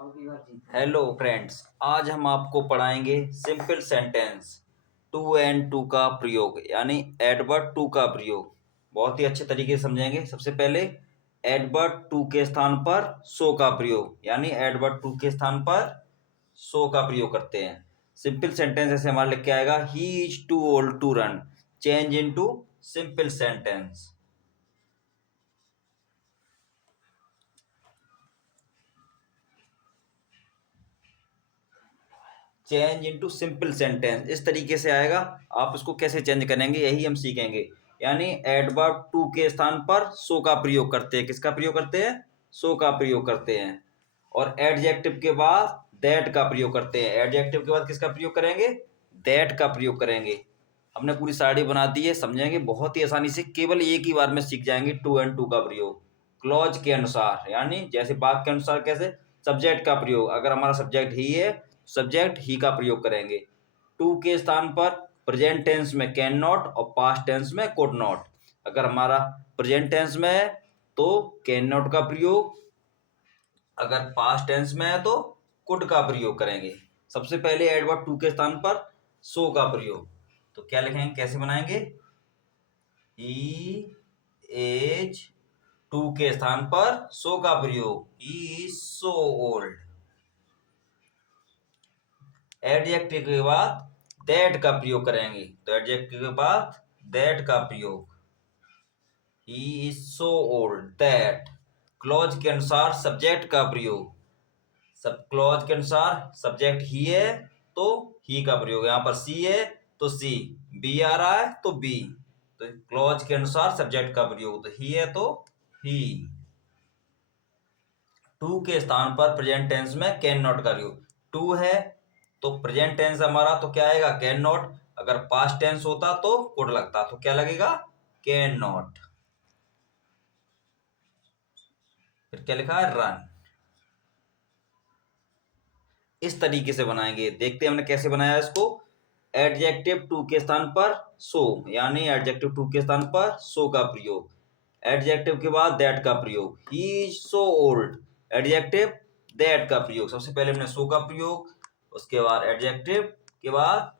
Hello friends, आज हम आपको पढ़ाएंगे simple sentence too and to का प्रयोग यानी एडवर्ब टू का प्रयोग। बहुत ही अच्छे तरीके से समझेंगे। सबसे पहले एडवर्ब टू के स्थान पर सो का प्रयोग यानी एडवर्ब टू के स्थान पर सो का प्रयोग करते हैं। सिंपल सेंटेंस ऐसे हमारा लिख के आएगा, he is too old to run, change into simple sentence. Change into simple sentence इस तरीके से आएगा। आप इसको कैसे चेंज करेंगे यही हम सीखेंगे। यानी एडवर्ब टू के स्थान पर सो का प्रयोग करते हैं। किसका प्रयोग करते हैं? सो का प्रयोग करते हैं। और एडजेक्टिव के बाद दैट का प्रयोग करते हैं। एडजेक्टिव के बाद किसका प्रयोग करेंगे? दैट का प्रयोग करेंगे। हमने पूरी साड़ी बना दी है, समझेंगे बहुत ही आसानी से, केवल एक ही बार में सीख जाएंगे टू एंड टू का प्रयोग। क्लॉज के अनुसार यानी जैसे वाक्य के अनुसार, कैसे? सब्जेक्ट का प्रयोग, अगर हमारा सब्जेक्ट ही है, सब्जेक्ट ही का प्रयोग करेंगे। टू के स्थान पर प्रेजेंट टेंस में कैन नॉट और पास्ट टेंस में कुड नॉट। अगर हमारा प्रेजेंट टेंस में है तो कैन नॉट का प्रयोग, अगर पास्ट टेंस में है तो कुड का प्रयोग करेंगे। सबसे पहले एडवर्ब टू के स्थान पर सो का प्रयोग, तो क्या लिखेंगे, कैसे बनाएंगे? ही इज टू के स्थान पर सो का प्रयोग, he is so old. Adjective के बाद दैट का प्रयोग करेंगे, तो एडजेक्टिव के बाद दैट का प्रयोग, he is so old that. Clause के अनुसार सब्जेक्ट का प्रयोग, सब क्लॉज के अनुसार सब्जेक्ट ही है तो ही का प्रयोग। यहाँ पर सी है तो सी, बी आ रहा है तो बी, तो क्लॉज के अनुसार सब्जेक्ट का प्रयोग, तो ही है तो ही। टू के स्थान पर प्रेजेंट टेंस में कैन नॉट का प्रयोग। टू है तो प्रेजेंट टेंस हमारा तो क्या आएगा? Can not. अगर पास्ट टेंस होता तो कुड लगता, तो क्या लगेगा? Can not. फिर क्या लिखा है? रन। इस तरीके से बनाएंगे। देखते हैं हमने कैसे बनाया इसको। एडजेक्टिव टू के स्थान पर सो यानी एडजेक्टिव टू के स्थान पर सो का प्रयोग, एडजेक्टिव के बाद दैट का प्रयोग, he is so old. Adjective that का प्रयोग, सबसे पहले हमने सो का प्रयोग, उसके बाद एडजेक्टिव के बाद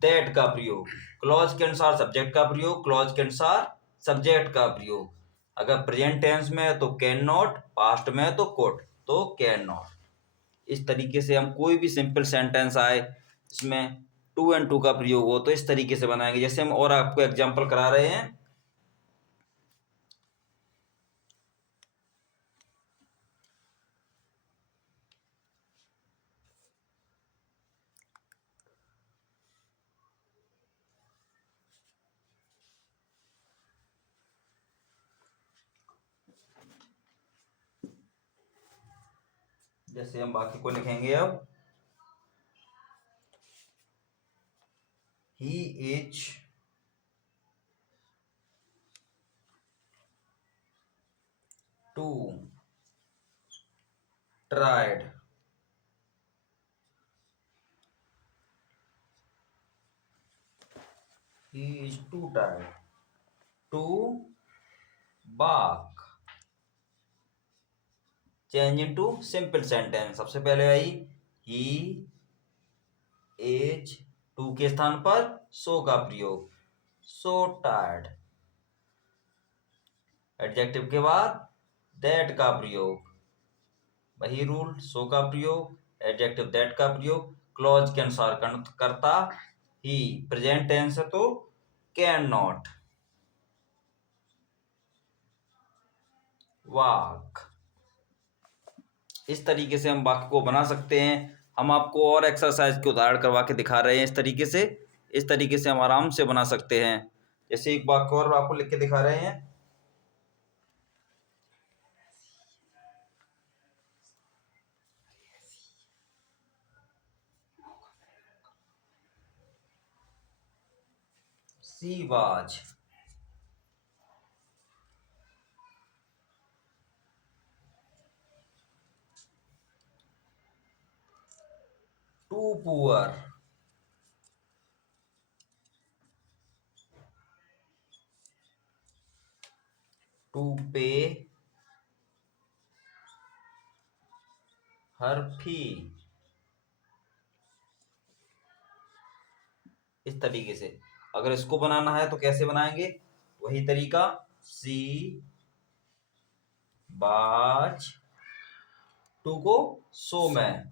दैट का प्रयोग। क्लॉज के अनुसार सब्जेक्ट का प्रयोग, क्लॉज के अनुसार सब्जेक्ट का प्रयोग। अगर प्रेजेंट टेंस में है तो कैन नॉट, पास्ट में है तो कुड, तो कैन नॉट। इस तरीके से हम कोई भी सिंपल सेंटेंस आए इसमें टू एंड टू का प्रयोग हो तो इस तरीके से बनाएंगे। जैसे हम और आपको एग्जांपल करा रहे हैं। जैसे हम बाकी को लिखेंगे अब, he is too tried he is too tired to walk. Change into simple sentence, सबसे पहले आई ही इज, टू के स्थान पर सो का प्रयोग, सो टायर्ड। एडजेक्टिव के बाद दैट का प्रयोग, वही रूल, सो का प्रयोग, एडजेक्टिव दैट का प्रयोग, क्लॉज के अनुसार करता ही, प्रेजेंट टेंस है तो कैन नॉट, वाक। इस तरीके से हम वाक्य को बना सकते हैं। हम आपको और एक्सरसाइज के उदाहरण करवा के दिखा रहे हैं। इस तरीके से हम आराम से बना सकते हैं। जैसे एक वाक्य और आपको लिख के दिखा रहे हैं। She was too poor to pay her fee, इस तरीके से। अगर इसको बनाना है तो कैसे बनाएंगे, वही तरीका, सी बाज, टू को सो में,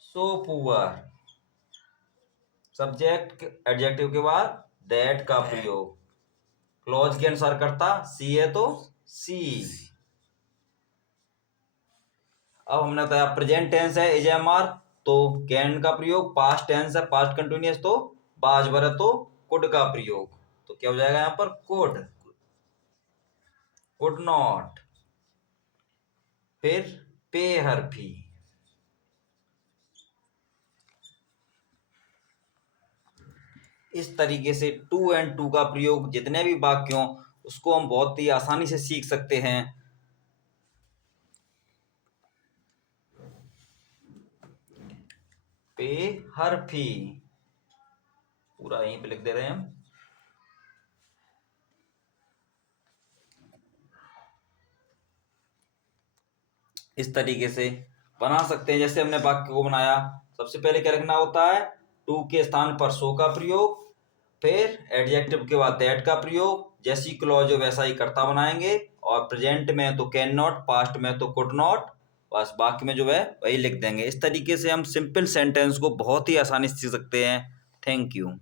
सो पुअर, सब्जेक्ट एडजेक्टिव के बाद दैट का प्रयोग, क्लॉज के अनुसार करता, सी है तो सी। अब हमने बताया प्रेजेंट टेंस है इज तो कैन का प्रयोग, पास्ट टेंस है पास्ट कंटिन्यूअस तो बाज वर है तो कुड का प्रयोग। तो क्या हो जाएगा यहाँ पर, कुड, कुड नॉट। फिर पे हर्फी, इस तरीके से टू एंड टू का प्रयोग जितने भी वाक्यों उसको हम बहुत ही आसानी से सीख सकते हैं। पे हर्फी पूरा यहीं पे लिख दे रहे हैं हम। इस तरीके से बना सकते हैं। जैसे हमने वाक्य को बनाया, सबसे पहले क्या लिखना होता है, टू के स्थान पर सो का प्रयोग, फिर एडजेक्टिव के बाद दैट का प्रयोग, जैसी क्लॉज हो वैसा ही कर्ता बनाएंगे, और प्रेजेंट में तो कैन नॉट, पास्ट में तो कुड नॉट, बस बाकी में जो है वही लिख देंगे। इस तरीके से हम सिंपल सेंटेंस को बहुत ही आसानी से सीख सकते हैं। Thank you.